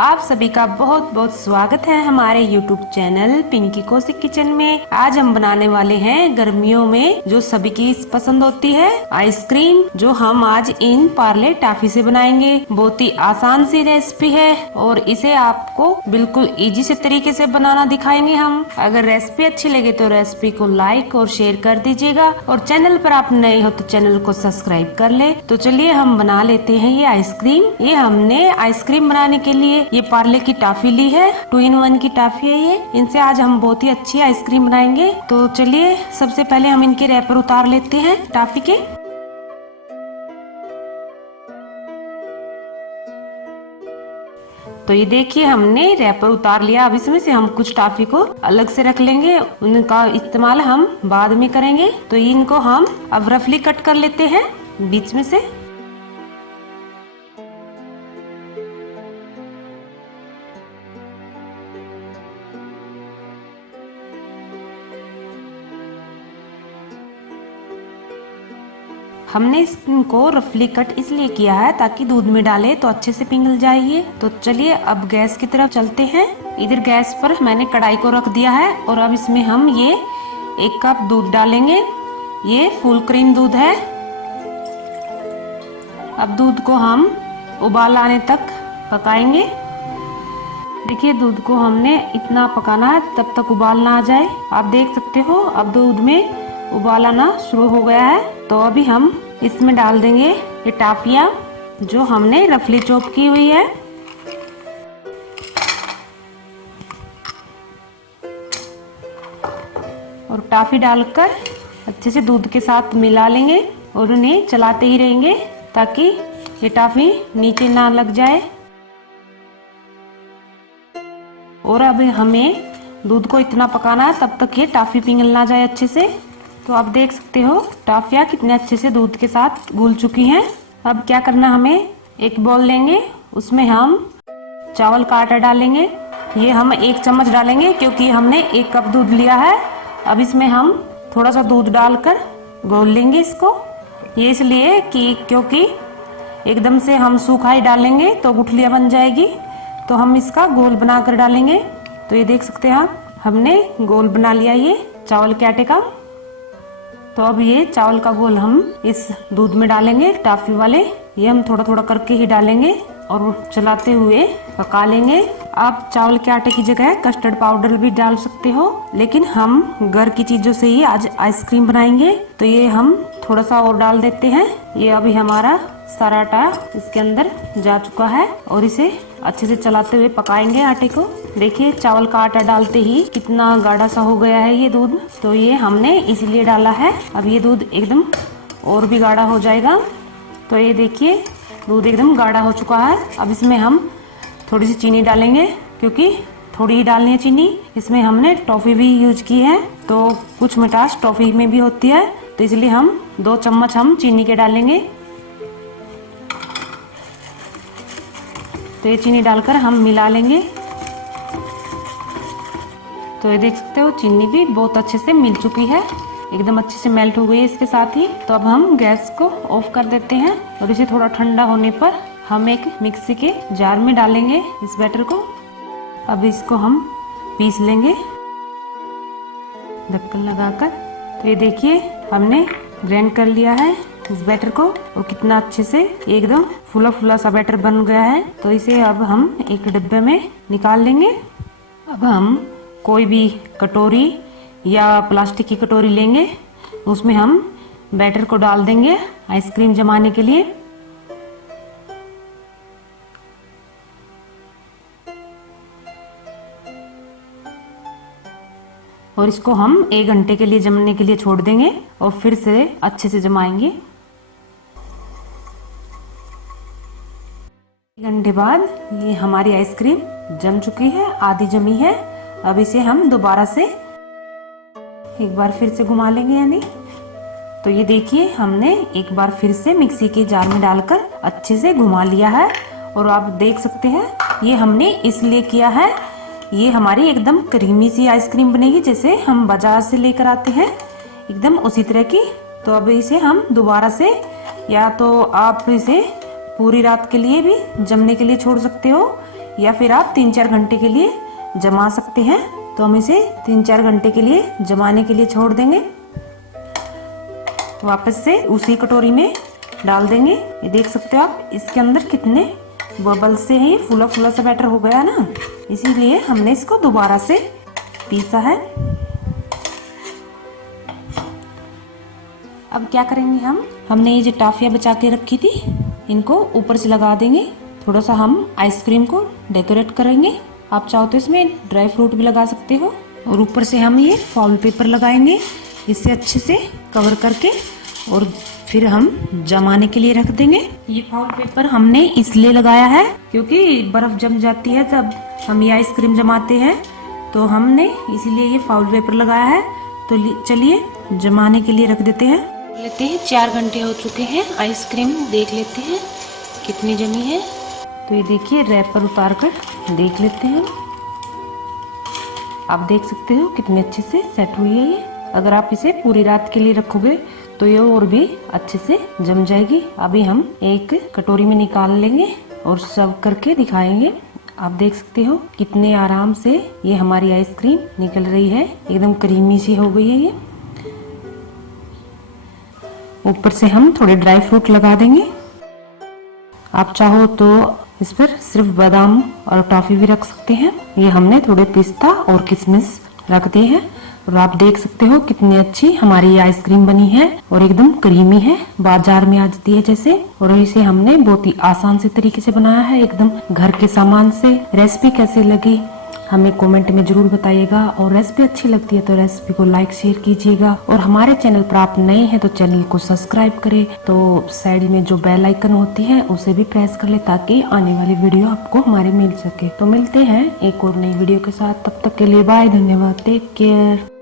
आप सभी का बहुत बहुत स्वागत है हमारे YouTube channel Pinky Kaushik kitchen में। आज हम बनाने वाले हैं गर्मियों में जो सभी की पसंद होती है आइसक्रीम, जो हम आज इन पार्ले टॉफी से बनाएंगे। बहुत ही आसान सी रेसिपी है और इसे आपको बिल्कुल इजी से तरीके से बनाना दिखाएंगे हम। अगर रेसिपी अच्छी लगे तो रेसिपी को लाइक और शेयर कर दीजिएगा और चैनल पर आप नए हो तो चैनल को सब्सक्राइब कर ले। तो चलिए हम बना लेते हैं ये आइसक्रीम। ये हमने आइसक्रीम बनाने के लिए ये पार्ले की टॉफी ली है, 2 in 1 की टॉफी है ये। इनसे आज हम बहुत ही अच्छी आइसक्रीम बनाएंगे। तो चलिए सबसे पहले हम इनके रैपर उतार लेते हैं टॉफी के। तो ये देखिए हमने रैपर उतार लिया। अब इसमें से हम कुछ टॉफी को अलग से रख लेंगे, उनका इस्तेमाल हम बाद में करेंगे। तो इनको हम अब रफली कट कर लेते हैं बीच में से। हमने इनको रफली कट इसलिए किया है ताकि दूध में डाले तो अच्छे से पिघल जाए। तो चलिए अब गैस की तरफ चलते हैं। इधर गैस पर मैंने कढ़ाई को रख दिया है और अब इसमें हम ये 1 कप दूध डालेंगे। ये फुल क्रीम दूध है। अब दूध को हम उबाल आने तक पकाएंगे। देखिए दूध को हमने इतना पकाना है तब तक उबाल ना आ जाए। आप देख सकते हो अब दूध में उबाल आना शुरू हो गया है। तो अभी हम इसमें डाल देंगे ये टॉफियां जो हमने रफली चॉप की हुई है। और टॉफी डालकर अच्छे से दूध के साथ मिला लेंगे और उन्हें चलाते ही रहेंगे ताकि ये टॉफी नीचे ना लग जाए। और अब हमें दूध को इतना पकाना है तब तक ये टॉफी पिघल ना जाए अच्छे से। तो आप देख सकते हो टॉफियां कितने अच्छे से दूध के साथ घुल चुकी हैं। अब क्या करना, हमें एक बाउल लेंगे, उसमें हम चावल का आटा डालेंगे। ये हम 1 चम्मच डालेंगे क्योंकि हमने 1 कप दूध लिया है। अब इसमें हम थोड़ा सा दूध डालकर घोल लेंगे इसको। ये इसलिए कि क्योंकि एकदम से हम सूखा ही डालेंगे तो गुठलियां बन जाएगी। तो हम इसका घोल बनाकर डालेंगे। तो ये देख सकते हैं आप, हमने घोल बना लिया ये चावल के आटे का। तो अब ये चावल का घोल हम इस दूध में डालेंगे टॉफी वाले। ये हम थोड़ा थोड़ा करके ही डालेंगे और चलाते हुए पका लेंगे। आप चावल के आटे की जगह कस्टर्ड पाउडर भी डाल सकते हो, लेकिन हम घर की चीजों से ही आज आइसक्रीम बनाएंगे। तो ये हम थोड़ा सा और डाल देते हैं। ये अभी हमारा सारा आटा इसके अंदर जा चुका है और इसे अच्छे से चलाते हुए पकाएंगे आटे को। देखिए चावल का आटा डालते ही कितना गाढ़ा सा हो गया है ये दूध। तो ये हमने इसलिए डाला है। अब ये दूध एकदम और भी गाढ़ा हो जाएगा। तो ये देखिए दूध एकदम गाढ़ा हो चुका है। अब इसमें हम थोड़ी सी चीनी डालेंगे क्योंकि थोड़ी ही डालनी है चीनी। इसमें हमने टॉफी भी यूज की है तो कुछ मिठास टॉफी में भी होती है, तो इसलिए हम 2 चम्मच हम चीनी के डालेंगे। तो ये चीनी डालकर हम मिला लेंगे। तो ये देख सकते हो चीनी भी बहुत अच्छे से मिल चुकी है, एकदम अच्छे से मेल्ट हो गई है इसके साथ ही। तो अब हम गैस को ऑफ कर देते हैं और इसे थोड़ा ठंडा होने पर हम एक मिक्सी के जार में डालेंगे इस बैटर को। अब इसको हम पीस लेंगे ढक्कन लगाकर। तो ये देखिए हमने ग्राइंड कर लिया है इस बैटर को और कितना अच्छे से एकदम फुला फुला सा बैटर बन गया है। तो इसे अब हम एक डिब्बे में निकाल लेंगे। अब हम कोई भी कटोरी या प्लास्टिक की कटोरी लेंगे, उसमें हम बैटर को डाल देंगे आइसक्रीम जमाने के लिए। और इसको हम 1 घंटे के लिए जमने के लिए छोड़ देंगे और फिर से अच्छे से जमाएंगे। 1 घंटे बाद ये हमारी आइसक्रीम जम चुकी है, आधी जमी है। अब इसे हम दोबारा से एक बार फिर से घुमा लेंगे यानी। तो ये देखिए हमने एक बार फिर से मिक्सी के जार में डालकर अच्छे से घुमा लिया है। और आप देख सकते हैं ये हमने इसलिए किया है, ये हमारी एकदम क्रीमी सी आइसक्रीम बनेगी जैसे हम बाजार से लेकर आते हैं, एकदम उसी तरह की। तो अब इसे हम दोबारा से, या तो आप इसे पूरी रात के लिए भी जमने के लिए छोड़ सकते हो, या फिर आप 3-4 घंटे के लिए जमा सकते हैं। तो हम इसे 3-4 घंटे के लिए जमाने के लिए छोड़ देंगे। वापस से उसी कटोरी में डाल देंगे। ये देख सकते हो आप इसके अंदर कितने बबल्स से है, फूला फूला सा बैटर हो गया ना, इसीलिए हमने इसको दोबारा से पीसा है। अब क्या करेंगे हमने ये जो टाफिया बचा के रखी थी इनको ऊपर से लगा देंगे। थोड़ा सा हम आइसक्रीम को डेकोरेट करेंगे। आप चाहो तो इसमें ड्राई फ्रूट भी लगा सकते हो। और ऊपर से हम ये फॉइल पेपर लगाएंगे इससे अच्छे से कवर करके, और फिर हम जमाने के लिए रख देंगे। ये फॉइल पेपर हमने इसलिए लगाया है क्योंकि बर्फ जम जाती है जब हम ये आइसक्रीम जमाते हैं, तो हमने इसीलिए ये फॉइल पेपर लगाया है। तो चलिए जमाने के लिए रख देते हैं। 4 घंटे हो चुके हैं, आइसक्रीम देख लेते हैं कितनी जमी है। तो ये देखिए रैपर उतार कर देख लेते हैं। आप देख सकते हो कितने अच्छे से सेट हुई है ये। अगर आप इसे पूरी रात के लिए रखोगे तो ये और भी अच्छे से जम जाएगी। अभी हम एक कटोरी में निकाल लेंगे और सर्व करके दिखाएंगे। आप देख सकते हो कितने आराम से ये हमारी आइसक्रीम निकल रही है, एकदम क्रीमी सी हो गई है ये। ऊपर से हम थोड़े ड्राई फ्रूट लगा देंगे। आप चाहो तो इस पर सिर्फ बादाम और टॉफी भी रख सकते हैं। ये हमने थोड़े पिस्ता और किशमिश रख दिए हैं। और आप देख सकते हो कितनी अच्छी हमारी आइसक्रीम बनी है और एकदम क्रीमी है, बाजार में आ जाती है जैसे। और इसे हमने बहुत ही आसान से तरीके से बनाया है, एकदम घर के सामान से। रेसिपी कैसे लगी हमें कमेंट में जरूर बताइएगा, और रेसिपी अच्छी लगती है तो रेसिपी को लाइक शेयर कीजिएगा। और हमारे चैनल पर आप नए हैं तो चैनल को सब्सक्राइब करें। तो साइड में जो बेल आइकन होती है उसे भी प्रेस कर ले ताकि आने वाली वीडियो आपको हमारे मिल सके। तो मिलते हैं एक और नई वीडियो के साथ, तब तक के लिए बाय, धन्यवाद, टेक केयर।